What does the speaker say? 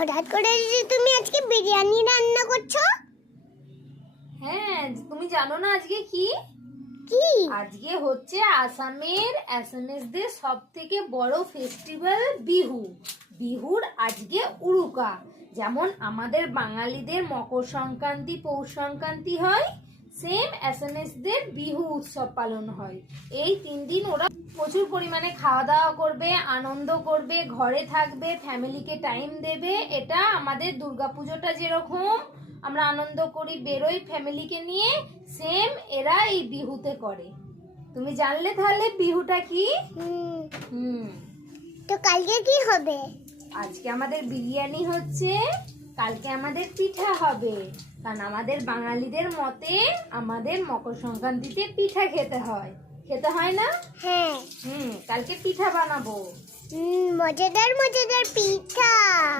হঠাৎ করে যে তুমি আজকে বিরিয়ানি রান্না করছ? হ্যাঁ তুমি জানো না আজকে কি? কি? আজকে হচ্ছে আসামের অ্যাসামেসদের সব থেকে বড় ফেস্টিভ্যাল বিহু। বিহুর আজকে উরুকা যেমন আমাদের বাঙালিদের মকর সংক্রান্তি পৌষ সংক্রান্তি হয় সেম অ্যাসামেসদের বিহু উৎসব পালন হয়। এই তিন দিন ওরা প্রচুর পরিমাণে খাওয়া দাওয়া করবে আনন্দ করবে ঘরে থাকবে ফ্যামিলিকে টাইম দেবে। এটা আমাদের দুর্গাপুজোটা যেরকম আমরা আনন্দ করি বেরোই ফ্যামিলিকে নিয়ে সেম এরা এই বিহুতে করে। তুমি জানলে তাহলে বিহুটা কি? হুম, হুম। তো কালকে কি হবে? আজকে আমাদের বিরিয়ানি হচ্ছে কালকে আমাদের পিঠা হবে। কারণ আমাদের বাঙালিদের মতে আমাদের মকর সংক্রান্তিতে পিঠা খেতে হয়। খেতে হয় না? হ্যাঁ। হুম কালকে পিঠা বানাবো। হুম, মজাদার মজাদার হ্যাঁ